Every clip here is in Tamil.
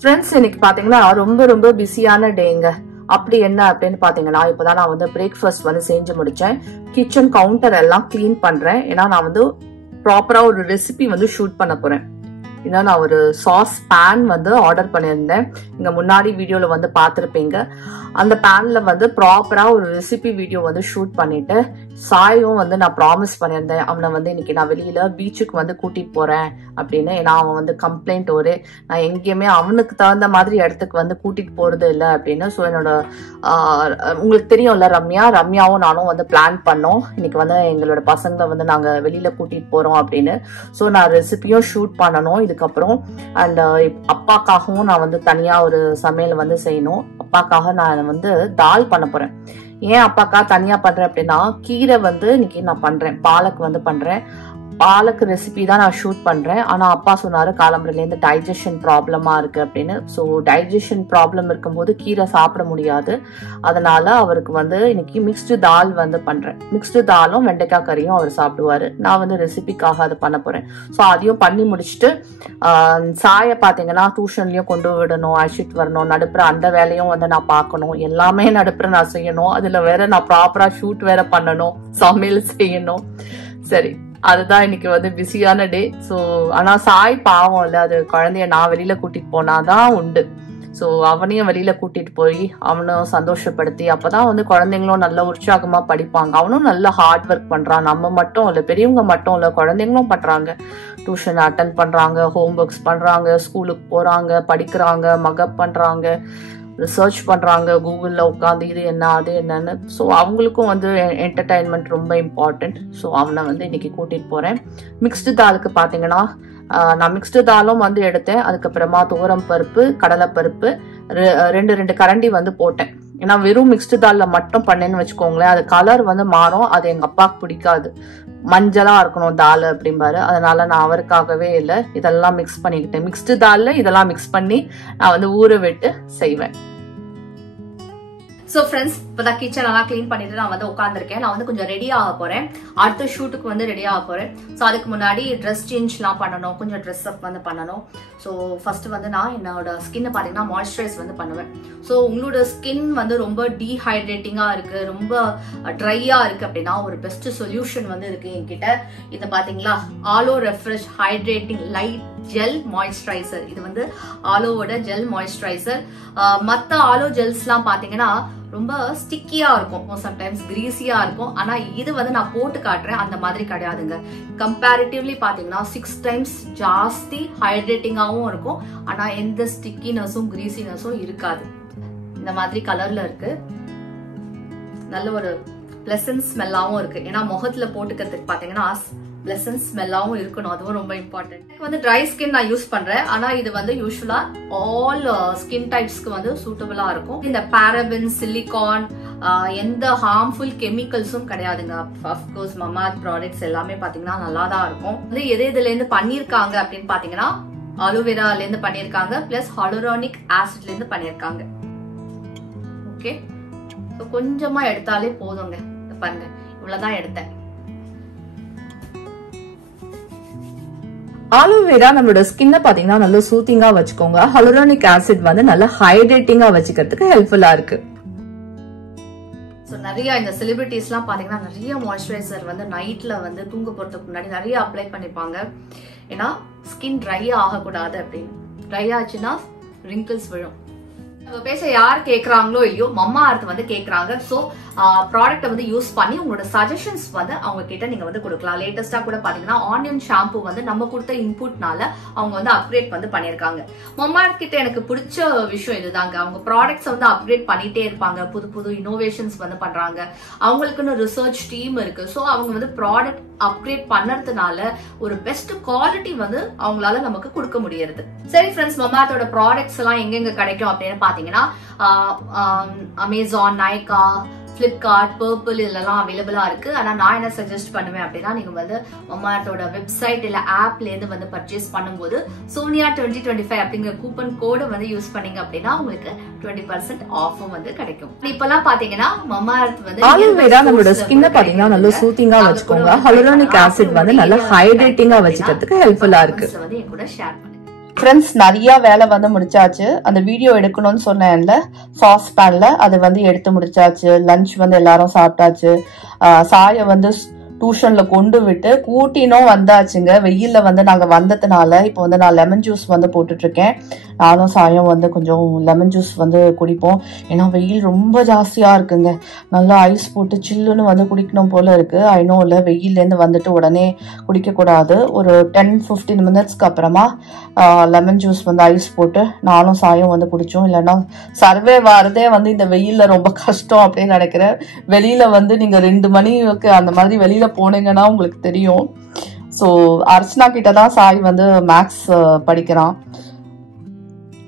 ஃப்ரெண்ட்ஸ், இன்னைக்கு பாத்தீங்கன்னா ரொம்ப ரொம்ப பிஸியான டேங்க. அப்படி என்ன அப்படின்னு பாத்தீங்கன்னா, இப்பதான் நான் வந்து பிரேக்ஃபாஸ்ட் வந்து செஞ்சு முடிச்சேன். கிச்சன் கவுண்டர் எல்லாம் கிளீன் பண்றேன். ஏன்னா நான் வந்து ப்ராப்பரா ஒரு ரெசிபி வந்து ஷூட் பண்ண போறேன். ஏன்னா நான் ஒரு சாஸ் பேன் வந்து ஆர்டர் பண்ணியிருந்தேன். இங்க முன்னாடி வீடியோல வந்து பார்த்துருப்பீங்க. அந்த பேன்ல வந்து ப்ராப்பரா ஒரு ரெசிபி வீடியோ வந்து ஷூட் பண்ணிட்டு, சாயும் வந்து நான் ப்ராமிஸ் பண்ணியிருந்தேன் அவனை வந்து இன்னைக்கு நான் வெளியில பீச்சுக்கு வந்து கூட்டிட்டு போறேன் அப்படின்னு. ஏன்னா அவன் வந்து கம்ப்ளைண்ட் நான் எங்கேயுமே அவனுக்கு தகுந்த மாதிரி இடத்துக்கு வந்து கூட்டிட்டு போறது இல்லை அப்படின்னு. ஸோ என்னோட உங்களுக்கு தெரியும்ல ரம்யாவும் நானும் வந்து பிளான் பண்ணோம் இன்னைக்கு வந்து எங்களோட பசங்களை வந்து நாங்க வெளியில கூட்டிட்டு போறோம் அப்படின்னு. ஸோ நான் ரெசிபியும் ஷூட் பண்ணணும் இதுக்கப்புறம். அண்ட் அப்பாக்காகவும் நான் வந்து தனியா ஒரு சமையல் வந்து செய்யணும். அப்பாக்காக நான் வந்து தால் பண்ண போறேன். ஏன் அப்பாக்கா தனியா பண்றேன் அப்படின்னா, கீரை வந்து இன்னைக்கு நான் பண்றேன், பாலக் வந்து பண்றேன். பாலக் ரெசிபி தான் நான் ஷூட் பண்றேன். ஆனா அப்பா சொன்னாரு காலம்பரிலேருந்து டைஜஷன் ப்ராப்ளமா இருக்கு அப்படின்னு. ஸோ டைஜஷன் ப்ராப்ளம் இருக்கும்போது கீரை சாப்பிட முடியாது. அதனால அவருக்கு வந்து இன்னைக்கு மிக்ஸ்டு தால் வந்து பண்றேன். மிக்ஸ்டு தாலும் வெண்டைக்காய் கறியும் அவர் சாப்பிடுவாரு. நான் வந்து ரெசிபிக்காக அதை பண்ண போறேன். ஸோ அதையும் பண்ணி முடிச்சுட்டு சாய பாத்தீங்கன்னா டியூஷன்லயும் கொண்டு விடணும், அழைச்சிட்டு வரணும், நடுப்புற அந்த வேலையும் வந்து நான் பார்க்கணும். எல்லாமே நடுப்புற நான் செய்யணும். அதுல வேற நான் ப்ராப்பரா ஷூட் வேற பண்ணணும், சமையல் செய்யணும். சரி, அதுதான் இன்னைக்கு வந்து பிஸியான டே. ஸோ ஆனா சாய் பாவம் இல்ல, அது குழந்தைய நான் வெளியில கூட்டிட்டு போனாதான் உண்டு. ஸோ அவனையும் வெளியில கூட்டிட்டு போய் அவனும் சந்தோஷப்படுத்தி அப்பதான் வந்து குழந்தைங்களும் நல்ல உற்சாகமா படிப்பாங்க. அவனும் நல்ல ஹார்ட் ஒர்க் பண்றான். நம்ம மட்டும் இல்ல, பெரியவங்க மட்டும் இல்ல, குழந்தைங்களும் பண்றாங்க. டியூஷன் அட்டன் பண்றாங்க, ஹோம் ஒர்க்ஸ் பண்றாங்க, ஸ்கூலுக்கு போறாங்க, படிக்கிறாங்க, மகப் பண்றாங்க, ரிசர்ச் பண்றாங்க, கூகுள்ல உட்காந்து இது என்ன அது என்னன்னு. ஸோ அவங்களுக்கும் வந்து என்டர்டைன்மெண்ட் ரொம்ப இம்பார்ட்டன்ட். ஸோ அவனை வந்து இன்னைக்கு கூட்டிட்டு போறேன். மிக்ஸ்டு தாலுக்கு பாத்தீங்கன்னா நான் மிக்ஸ்டு தாலும் வந்து எடுத்தேன். அதுக்கப்புறமா துவரம் பருப்பு, கடலை பருப்பு, ரெண்டு கரண்டி வந்து போட்டேன். ஏன்னா வெறும் மிக்ஸ்டு தால்ல மட்டும் பண்ணேன்னு வச்சுக்கோங்களேன், அது கலர் வந்து மாறும். அது எங்க அப்பாவுக்கு பிடிக்காது, மஞ்சளா இருக்கணும் தால் அப்படிம்பாரு. அதனால நான் அவருக்காகவே இல்லை, இதெல்லாம் மிக்ஸ் பண்ணிக்கிட்டேன். மிக்ஸ்டு தால்ல இதெல்லாம் மிக்ஸ் பண்ணி நான் வந்து ஊற விட்டு செய்வேன். ஸோ ஃப்ரெண்ட்ஸ், இப்போதான் கிச்சன் எல்லாம் கிளீன் பண்ணிட்டு நான் வந்து உட்காந்துருக்கேன். நான் வந்து கொஞ்சம் ரெடி ஆக போறேன், அடுத்த ஷூட்டுக்கு வந்து ரெடி ஆக போறேன். ஸோ அதுக்கு முன்னாடி ட்ரெஸ் சேஞ்ச்லாம் பண்ணணும், கொஞ்சம் ட்ரெஸ் அப் வந்து பண்ணணும். ஸோ ஃபர்ஸ்ட் வந்து நான் என்னோட ஸ்கின்னை பார்த்தீங்கன்னா மாய்ஸ்சரைஸ் வந்து பண்ணுவேன். ஸோ உங்களோட ஸ்கின் வந்து ரொம்ப டீஹைட்ரேட்டிங்கா இருக்கு, ரொம்ப ட்ரையா இருக்கு அப்படின்னா ஒரு பெஸ்ட் சொல்யூஷன் வந்து இருக்கு என்கிட்ட. இதை பாத்தீங்களா, aloe refresh hydrating light gel moisturiser. இது வந்து ஆலோவோட ஜெல் மாய்ஸ்சரைசர். மற்ற ஆலோ ஜெல்ஸ்லாம் பாத்தீங்கன்னா ரொம்ப ஸ்டிக்கியா இருக்கும், சம்டைம்ஸ் கிரீஸியா இருக்கும். ஆனா இது வந்து நான் போட்டு காட்டுறேன், அந்த மாதிரி கிடையாதுங்க. கம்பேரிட்டிவ்லி பாத்தீங்கன்னா 6 times ஜாஸ்தி ஹைட்ரேட்டிங்காவும் இருக்கும். ஆனா எந்த ஸ்டிக்கினஸும் கிரீசினஸும் இருக்காது. இந்த மாதிரி கலர்ல இருக்கு, நல்ல ஒரு பிளசன்ட் ஸ்மெல்லாவும் இருக்கு. ஏன்னா முகத்துல போட்டுக்கிறதுக்கு பாத்தீங்கன்னா பிளசன்ட் ஸ்மெல்லாவும் இருக்கணும், அதுவும் ரொம்ப இம்பார்ட்டன்ட். வந்து ட்ரை ஸ்கின் நான் யூஸ் பண்றேன். ஆனா இது வந்து யூஸ்வலா ஆல் ஸ்கின் டைப்ஸ்க்கு வந்து சூட்டபிளா இருக்கும். இந்த பாரபின், சிலிகான், எந்த ஹார்ம்ஃபுல் கெமிக்கல்ஸும் கிடையாதுங்க. அஃப்கோர்ஸ் மமாத் ப்ராடக்ட்ஸ் எல்லாமே பாத்தீங்கன்னா நல்லா தான் இருக்கும். வந்து எதுல இருந்து பண்ணிருக்காங்க அப்படின்னு பாத்தீங்கன்னா அலோவேரால இருந்து பண்ணிருக்காங்க, பிளஸ் ஹாலுரானிக் ஆசிட்ல இருந்து பண்ணிருக்காங்க. ஓகே, கொஞ்சமா எடுத்தாலே போதுங்க. பாருங்க, இவ்வளவுதான் எடுத்தேன். ஆலோவேரா நம்மளோட ஸ்கின்னை பாத்தீங்கன்னா நல்ல சூத்திங்கா வச்சுக்கோங்க. ஹாலுரானிக் ஆசிட் வந்து நல்ல ஹைட்ரேட்டிங்கா வச்சுக்கிறதுக்கு ஹெல்ப்ஃபுல்லா இருக்கு. நிறைய இந்த செலிபிரிட்டிஸ் எல்லாம் பாத்தீங்கன்னா நிறைய மாய்ஸ்சரைசர் வந்து நைட்ல வந்து தூங்க போறதுக்கு முன்னாடி நிறைய அப்ளை பண்ணிப்பாங்க. ஏன்னா ஸ்கின் ட்ரை ஆகக்கூடாது அப்படின்னு. ட்ரை ஆச்சுன்னா ரிங்கிள்ஸ் விழும். பேச யார் கேக்குறாங்களோ இல்லையோ, மம்மா அர்த் வந்து கேக்குறாங்க. சோ ப்ராடக்ட் வந்து யூஸ் பண்ணி உங்களோட சஜஷன்ஸ் வந்து அவங்க கிட்ட நீங்க வந்து கொடுக்கலாம். லேட்டஸ்டா கூட பாத்தீங்கன்னா ஆனியன் ஷாம்பு வந்து நம்ம கொடுத்த இன்புட்னால அவங்க வந்து அப்கிரேட் வந்து பண்ணிருக்காங்க. மம்மா அர்த் கிட்ட எனக்கு பிடிச்ச விஷயம் இதுதாங்க, அவங்க ப்ராடக்ட்ஸ் வந்து அப்கிரேட் பண்ணிட்டே இருப்பாங்க, புது புது இனோவேஷன்ஸ் வந்து பண்றாங்க. அவங்களுக்குன்னு ரிசர்ச் டீம் இருக்கு. சோ அவங்க வந்து ப்ராடக்ட் அப்கிரேட் பண்ணறதுனால ஒரு பெஸ்ட் குவாலிட்டி வந்து அவங்களால நமக்கு கொடுக்க முடியாது. சரி ஃப்ரெண்ட்ஸ், மமாத்தோட ப்ராடக்ட்ஸ் எல்லாம் எங்கெங்க கிடைக்கும் அப்படின்னு பாத்தீங்கன்னா அமேசான், நைகா, Flipkart, Purple இதெல்லாம் அவைலபிளா இருக்கு. ஆனா நான் என்ன சஜஸ்ட் பண்ணுவேன் அப்படின்னா, நீங்க வந்து மமாத்தோட வெப்சைட் இல்ல ஆப்ல இருந்து வந்து பர்ச்சேஸ் பண்ணும்போது சோனியா 2025 அப்படிங்கிற கூப்பன் கோடை வந்து யூஸ் பண்ணீங்க அப்படின்னா உங்களுக்கு 20% ஆஃபும் வந்து கிடைக்கும். இப்பெல்லாம் பாத்தீங்கன்னா மமாஅர்த் வந்து ஆலோவேரா நம்மளோட ஸ்கின்னை பாத்தீங்கன்னா நல்ல சூத்திங்கா வச்சுக்கோங்க. ஹாலுரானிக் ஆசிட் வந்து நல்ல ஹைட்ரேட்டிங்கா வச்சுக்கிறதுக்கு ஹெல்ப்ஃபுல்லா இருக்கு. வந்து என் கூட ஷேர் பண்ணுங்க. ஃப்ரெண்ட்ஸ் நிறைய வேலை வந்து முடிச்சாச்சு. அந்த வீடியோ எடுக்கணும்னு சொன்னேன்ல சாஸ் பேன்ல, அது வந்து எடுத்து முடிச்சாச்சு. லஞ்ச் வந்து எல்லாரும் சாப்பிட்டாச்சு. சாயை வந்து டியூஷன்ல கொண்டு விட்டு கூட்டினும் வந்தாச்சுங்க. வெயில்ல வந்து நாங்க வந்ததுனால இப்போ வந்து நான் லெமன் ஜூஸ் வந்து போட்டுட்டு இருக்கேன். நானும் சாயம் வந்து கொஞ்சம் லெமன் ஜூஸ் வந்து குடிப்போம். ஏன்னா வெயில் ரொம்ப ஜாஸ்தியா இருக்குங்க. நல்லா ஐஸ் போட்டு சில்லுன்னு வந்து குடிக்கணும் போல இருக்கு. ஐநோ இல்லை, வெயிலேருந்து வந்துட்டு உடனே குடிக்கக்கூடாது. ஒரு 10-15 மினிட்ஸ்க்கு அப்புறமா லெமன் ஜூஸ் வந்து ஐஸ் போட்டு நானும் சாயம் வந்து குடிச்சோம். இல்லைன்னா சர்வே வரதே வந்து இந்த வெயில்ல ரொம்ப கஷ்டம் அப்படின்னு நினைக்கிறேன். வெளியில வந்து நீங்க 2 மணிக்கு அந்த மாதிரி வெளியில போனீங்கன்னா உங்களுக்கு தெரியும். ஸோ அர்ச்சனா கிட்ட தான் சாய் வந்து மேக்ஸ் படிக்கிறான்.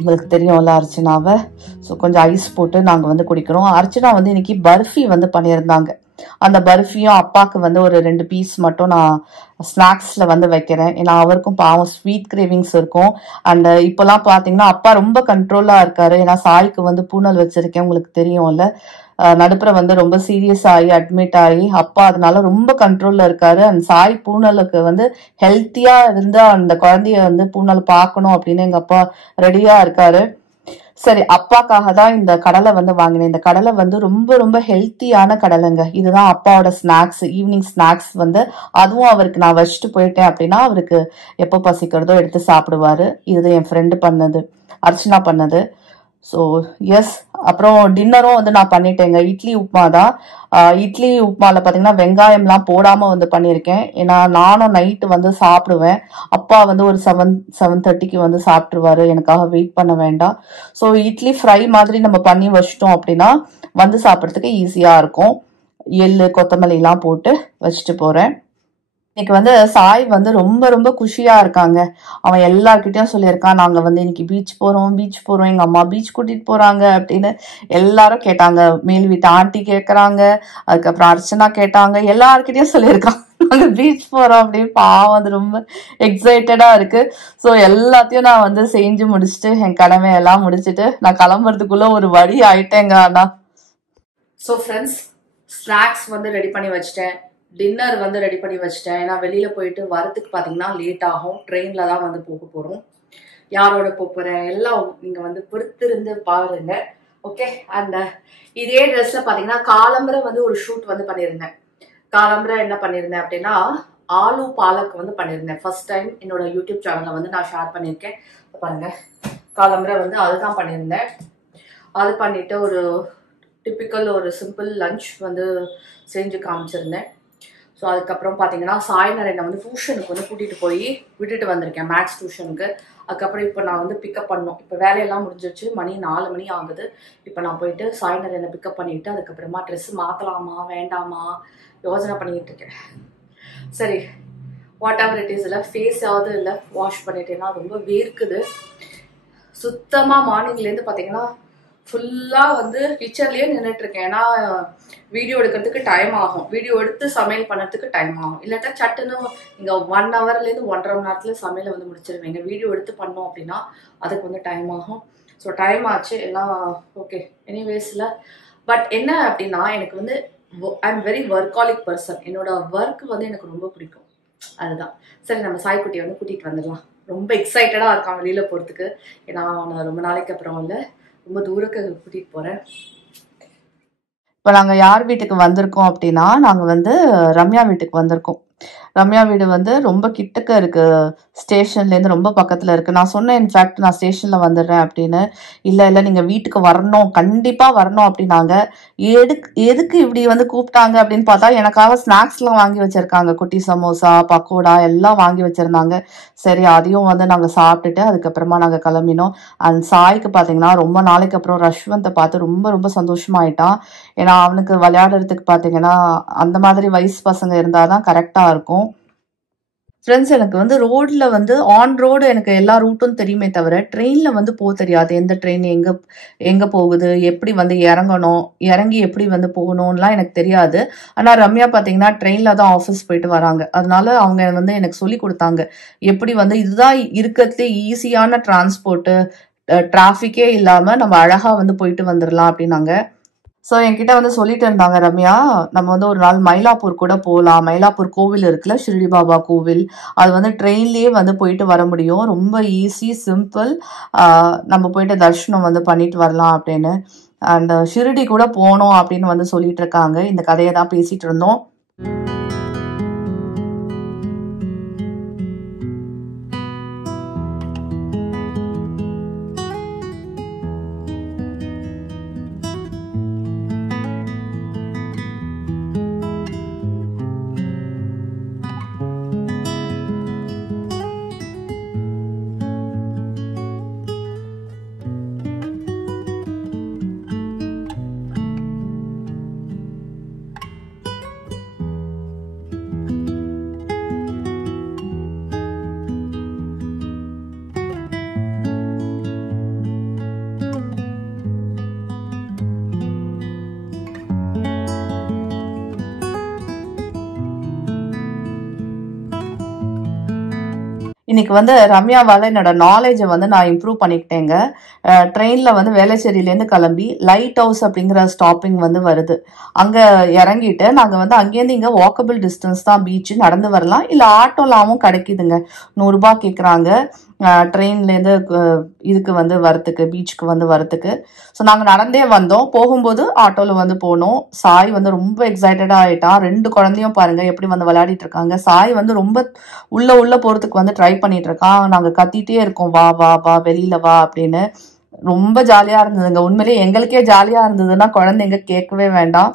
உங்களுக்கு தெரியும்ல அர்ச்சனாவை. ஸோ கொஞ்சம் ஐஸ் போட்டு நாங்கள் வந்து குடிக்கிறோம். அர்ச்சனா வந்து இன்னைக்கு பர்ஃபி வந்து பண்ணியிருந்தாங்க. அந்த பர்ஃபியும் அப்பாவுக்கு வந்து ஒரு 2 பீஸ் மட்டும் நான் ஸ்நாக்ஸ்ல வந்து வைக்கிறேன். ஏன்னா அவருக்கும் பாவம் ஸ்வீட் கிரேவிங்ஸ் இருக்கும். அண்ட் இப்போலாம் பார்த்தீங்கன்னா அப்பா ரொம்ப கண்ட்ரோலா இருக்காரு. ஏன்னா சாய்க்கு வந்து பூனல் வச்சிருக்கேன், உங்களுக்கு தெரியும்ல. நடுப்புற வந்து ரொம்ப சீரியஸ் ஆகி அட்மிட் ஆகி அப்பா அதனால ரொம்ப கண்ட்ரோல்ல இருக்காரு. அண்ட் சாய் பூனலுக்கு வந்து ஹெல்த்தியா இருந்து அந்த குழந்தைய வந்து பூனல் பார்க்கணும் அப்படின்னு எங்க அப்பா ரெடியா இருக்காரு. சரி, அப்பாக்காக தான் இந்த கடலை வந்து வாங்கினேன். இந்த கடலை வந்து ரொம்ப ரொம்ப ஹெல்த்தியான கடலைங்க. இதுதான் அப்பாவோட ஸ்நாக்ஸ், ஈவினிங் ஸ்நாக்ஸ் வந்து. அதுவும் அவருக்கு நான் வச்சுட்டு போயிட்டேன் அப்படின்னா அவருக்கு எப்போ பசிக்கிறதோ எடுத்து சாப்பிடுவாரு. இது என் ஃப்ரெண்டு பண்ணது, அர்ச்சனா பண்ணது. ஸோ எஸ், அப்புறம் டின்னரும் வந்து நான் பண்ணிட்டேங்க. இட்லி உப்புமா தான். இட்லி உப்புமாவில் பார்த்தீங்கன்னா வெங்காயம்லாம் போடாமல் வந்து பண்ணியிருக்கேன். ஏன்னா நானும் நைட்டு வந்து சாப்பிடுவேன். அப்பா வந்து ஒரு 7-7:30க்கு வந்து சாப்பிட்ருவாரு. எனக்காக வெயிட் பண்ண வேண்டாம். ஸோ இட்லி ஃப்ரை மாதிரி நம்ம பண்ணி வச்சிட்டோம் அப்படின்னா வந்து சாப்பிட்றதுக்கு ஈஸியாக இருக்கும். எள்ளு கொத்தமல்லிலாம் போட்டு வச்சுட்டு போகிறேன். இன்னைக்கு வந்து சாய் வந்து ரொம்ப ரொம்ப குஷியா இருக்காங்க. அவன் எல்லார்கிட்டயும் சொல்லியிருக்கான், நாங்க வந்து இன்னைக்கு பீச் போறோம், எங்க அம்மா பீச் கூட்டிட்டு போறாங்க அப்படின்னு எல்லாரும் கேட்டாங்க. மேல் வீட்டு ஆண்டி கேட்கறாங்க, அதுக்கப்புறம் அர்ச்சனா கேட்டாங்க, எல்லார்கிட்டயும் சொல்லியிருக்கான் நாங்க பீச் போறோம் அப்படின்னு. பாவம், அது ரொம்ப எக்ஸைட்டடா இருக்கு. ஸோ எல்லாத்தையும் நான் வந்து செஞ்சு முடிச்சுட்டு என் கடமையெல்லாம் முடிச்சுட்டு நான் கிளம்புறதுக்குள்ள ஒரு வழி ஆயிட்டேங்க. ஆனா ஸோ ஃப்ரெண்ட்ஸ், ஸ்நாக்ஸ் வந்து ரெடி பண்ணி வச்சிட்டேன். டின்னர் வந்து ரெடி பண்ணி வச்சிட்டேன். ஏன்னா வெளியில போயிட்டு வரதுக்கு பார்த்தீங்கன்னா லேட் ஆகும். ட்ரெயின்ல தான் வந்து போக போறோம். யாரோட போறேன் எல்லாம் நீங்க வந்து பொறுத்திருந்து பாருங்க. ஓகே. அண்ட் இதே ட்ரெஸ்ல பார்த்தீங்கன்னா காலம்பரை வந்து ஒரு ஷூட் வந்து பண்ணியிருந்தேன். காலம்பரை என்ன பண்ணியிருந்தேன் அப்படின்னா ஆலு பாலக் வந்து பண்ணியிருந்தேன். ஃபர்ஸ்ட் டைம் என்னோட யூடியூப் சேனல்ல வந்து நான் ஷேர் பண்ணியிருக்கேன். பாருங்க, காலம்பரை வந்து அதுதான் பண்ணியிருந்தேன். அது பண்ணிட்டு ஒரு டிப்பிக்கல் ஒரு சிம்பிள் லஞ்ச் வந்து செஞ்சு காமிச்சிருந்தேன். ஸோ அதுக்கப்புறம் பார்த்தீங்கன்னா சாய்னர் என்னை வந்து டியூஷனுக்கு வந்து கூட்டிகிட்டு போய் விட்டுட்டு வந்திருக்கேன், மேக்ஸ் டியூஷனுக்கு. அதுக்கப்புறம் இப்போ நான் வந்து பிக்கப் பண்ணோம். இப்போ வேலையெல்லாம் முடிஞ்சிருச்சு, மணி 4 மணி ஆகுது. இப்போ நான் போயிட்டு சாய்னர் என்னை பிக்கப் பண்ணிவிட்டு அதுக்கப்புறமா ட்ரெஸ் மாற்றலாமா வேண்டாமா யோசனை பண்ணிக்கிட்டு இருக்கேன். சரி, வாட் எவர் இட் இஸ். இல்லை ஃபேஸாவது இல்லை வாஷ் பண்ணிட்டேன்னா ரொம்ப வேர்க்குது சுத்தமாக. மார்னிங்லேருந்து பார்த்தீங்கன்னா ஃபுல்லாக வந்து கிச்சன்லேயே நின்றுட்டு இருக்கேன். ஏன்னா வீடியோ எடுக்கிறதுக்கு டைம் ஆகும், வீடியோ எடுத்து சமையல் பண்ணுறதுக்கு டைம் ஆகும். இல்லாட்டா சட்டுன்னு நீங்கள் 1 ஹவர்லேருந்து 1.5 மணி நேரத்தில் சமையலை வந்து முடிச்சிருவீங்க. வீடியோ எடுத்து பண்ணோம் அப்படின்னா அதுக்கு வந்து டைம் ஆகும். ஸோ டைம் ஆச்சு எல்லாம். ஓகே, எனிவேஸில் பட் என்ன அப்படின்னா எனக்கு வந்து ஐ எம் வெரி ஒர்க்காலிக் பர்சன். என்னோட ஒர்க் வந்து எனக்கு ரொம்ப பிடிக்கும். அதுதான். சரி, நம்ம சாய்க்குட்டியை வந்து கூட்டிகிட்டு வந்துடலாம். ரொம்ப எக்ஸைட்டடாக இருக்கான் வெளியில் போகிறதுக்கு. ஏன்னா அவனை ரொம்ப நாளைக்கு அப்புறம் இல்லை ரொம்ப தூரக்கு கூட்டிகிட்டு போகிறேன். இப்போ நாங்கள் யார் வீட்டுக்கு வந்திருக்கோம் அப்படின்னா நாங்கள் வந்து ரம்யா வீட்டுக்கு வந்திருக்கோம். ரம்யா வீடு வந்து ரொம்ப கிட்டக்க இருக்கு, ஸ்டேஷன்லேருந்து ரொம்ப பக்கத்தில் இருக்குது. நான் சொன்னேன் இன்ஃபேக்ட் நான் ஸ்டேஷனில் வந்துடுறேன் அப்படின்னு. இல்லை நீங்கள் வீட்டுக்கு வரணும், கண்டிப்பாக வரணும் அப்படின்னாங்க. எதுக்கு இப்படி வந்து கூப்பிட்டாங்க அப்படின்னு பார்த்தா எனக்காக ஸ்நாக்ஸ்லாம் வாங்கி வச்சுருக்காங்க. குட்டி சமோசா, பக்கோடா எல்லாம் வாங்கி வச்சுருந்தாங்க. சரி, அதையும் வந்து நாங்கள் சாப்பிட்டுட்டு அதுக்கப்புறமா நாங்கள் கிளம்பினோம். அண்ட் சாய்க்கு பார்த்தீங்கன்னா ரொம்ப நாளைக்கு அப்புறம் ரஷ்வந்தை பார்த்து ரொம்ப ரொம்ப சந்தோஷமாயிட்டான். ஏன்னா அவனுக்கு விளையாடுறதுக்கு பார்த்தீங்கன்னா அந்த மாதிரி வயசு பசங்க இருந்தால் தான் கரெக்டாக இருக்கும். ஃப்ரெண்ட்ஸ், எனக்கு வந்து ரோட்ல வந்து ஆன் ரோடு எனக்கு எல்லா ரூட்டும் தெரியுமே தவிர ட்ரெயினில் வந்து போக தெரியாது. எந்த ட்ரெயின் எங்கே போகுது, எப்படி வந்து இறங்கணும், இறங்கி எப்படி வந்து போகணும்லாம் எனக்கு தெரியாது. ஆனால் ரம்யா பார்த்தீங்கன்னா ட்ரெயினில் தான் ஆஃபீஸ் போயிட்டு வராங்க. அதனால அவங்க வந்து எனக்கு சொல்லி கொடுத்தாங்க எப்படி வந்து இதுதான் இருக்கிறதுலே ஈஸியான டிரான்ஸ்போர்ட்டு, டிராஃபிக்கே இல்லாமல் நம்ம அழகாக வந்து போயிட்டு வந்துடலாம் அப்படின்னாங்க. ஸோ என்கிட்ட வந்து சொல்லிட்டு இருந்தாங்க ரம்யா, நம்ம வந்து ஒரு நாள் மயிலாப்பூர் கூட போகலாம். மயிலாப்பூர் கோவில் இருக்குல்ல, ஷிரடி பாபா கோவில், அது வந்து ட்ரெயின்லேயே வந்து போயிட்டு வர முடியும். ரொம்ப ஈஸி, சிம்பிள். நம்ம போயிட்டு தரிசனம் வந்து பண்ணிட்டு வரலாம் அப்படின்னு. அண்ட் ஷிரடி கூட போனோம் அப்படின்னு வந்து சொல்லிட்டு இருக்காங்க. இந்த கதையை தான் பேசிட்டு இருந்தோம். இன்னைக்கு வந்து ரம்யாவால் என்னோட நாலேஜை வந்து நான் இம்ப்ரூவ் பண்ணிக்கிட்டேங்க. ட்ரெயினில் வந்து வேளச்சேரியிலேருந்து கிளம்பி லைட் ஹவுஸ் அப்படிங்கிற ஸ்டாப்பிங் வந்து வருது. அங்கே இறங்கிட்டு நாங்கள் வந்து அங்கேருந்து இங்கே வாக்கபிள் டிஸ்டன்ஸ் தான், பீச்சு நடந்து வரலாம், இல்லை ஆட்டோலாவும் கிடைக்குதுங்க. 100 ரூபாய் கேட்குறாங்க ட்ரெயின்லேருந்து இதுக்கு வந்து வரத்துக்கு, பீச்சுக்கு வந்து வரத்துக்கு. ஸோ நாங்கள் நடந்தே வந்தோம். போகும்போது ஆட்டோவில் வந்து போனோம். சாய் வந்து ரொம்ப எக்ஸைட்டடாக ஆகிட்டான். 2 குழந்தையும் பாருங்கள் எப்படி வந்து விளையாடிட்டு இருக்காங்க. சாய் வந்து ரொம்ப உள்ள போகிறதுக்கு வந்து ட்ரை பண்ணிட்டு இருக்கான். நாங்கள் கத்திட்டே இருக்கோம், வா வா வா வெளியில வா அப்படின்னு. ரொம்ப ஜாலியாக இருந்ததுங்க. உண்மையிலேயே எங்களுக்கே ஜாலியாக இருந்ததுன்னா குழந்தைங்க கேட்கவே வேண்டாம்.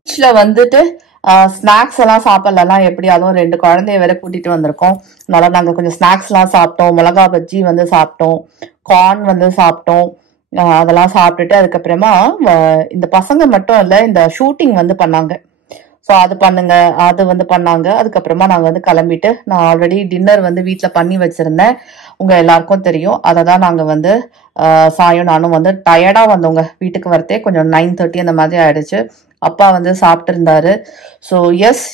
பீச்சில் வந்துட்டு ஸ்நாக்ஸ் எல்லாம் சாப்பிடலாம் எப்படி, அதுவும் 2 குழந்தைய வேற கூட்டிட்டு வந்திருக்கோம். அதனால நாங்கள் கொஞ்சம் ஸ்நாக்ஸ்லாம் சாப்பிட்டோம். மிளகா பஜ்ஜி வந்து சாப்பிட்டோம், கார்ன் வந்து சாப்பிட்டோம். அதெல்லாம் சாப்பிட்டுட்டு அதுக்கப்புறமா இந்த பசங்க மட்டும் இல்லை, இந்த ஷூட்டிங் வந்து பண்ணாங்க. ஸோ அது வந்து பண்ணாங்க. அதுக்கப்புறமா நாங்கள் வந்து கிளம்பிட்டு, நான் ஆல்ரெடி டின்னர் வந்து வீட்டில் பண்ணி வச்சிருந்தேன், உங்க எல்லாருக்கும் தெரியும். அதை தான் நாங்கள் வந்து சாயும் நானும் வந்து டயர்டாக வந்தோங்க. வீட்டுக்கு வரத்தே கொஞ்சம் 9:30 அந்த மாதிரி ஆயிடுச்சு. அப்பா வந்து சாப்பிட்டு இருந்தாரு. ஸோ எஸ்,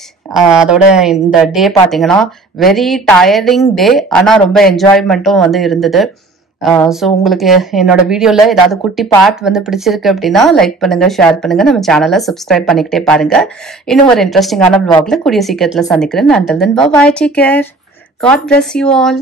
அதோட இந்த டே பார்த்தீங்கன்னா வெரி டயர்டிங் டே, ஆனால் ரொம்ப என்ஜாய்மெண்ட்டும் வந்து இருந்தது. ஸோ உங்களுக்கு என்னோட வீடியோவில் ஏதாவது குட்டி பார்ட் வந்து பிடிச்சிருக்கு அப்படின்னா லைக் பண்ணுங்க, ஷேர் பண்ணுங்க, நம்ம சேனலை சப்ஸ்கிரைப் பண்ணிக்கிட்டே பாருங்க. இன்னும் ஒரு இன்ட்ரெஸ்டிங்கான vlogல கூடிய சீக்கிரத்தில் சந்திக்கிறேன். Until then, bye bye, take care, God bless you all.